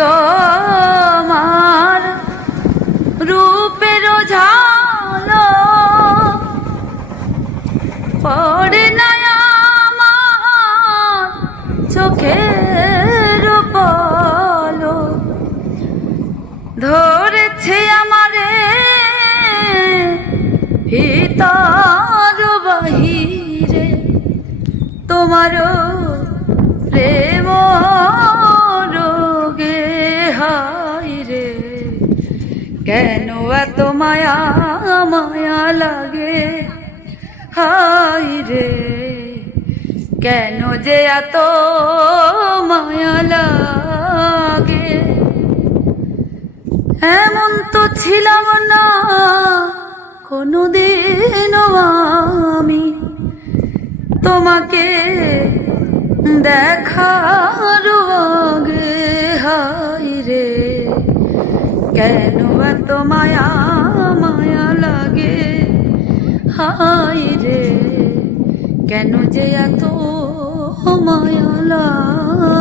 তোমার রূপের ঝালো পড়ে না আমার চোখের পলো ধরেছে আমারে ভিতর বাহিরে তোমারও প্রেম রোগে হায় রে কেন এত মায়া মায়া লাগে হায় রে কেন যে এত মায়া লাগে এমন তো ছিলাম না কোনোদিনও আমি তোমাকে দেখার আগে হায় রে কেন এত মায়া মায়া লাগে হায় রে কেন যে এত মায়া লাগে।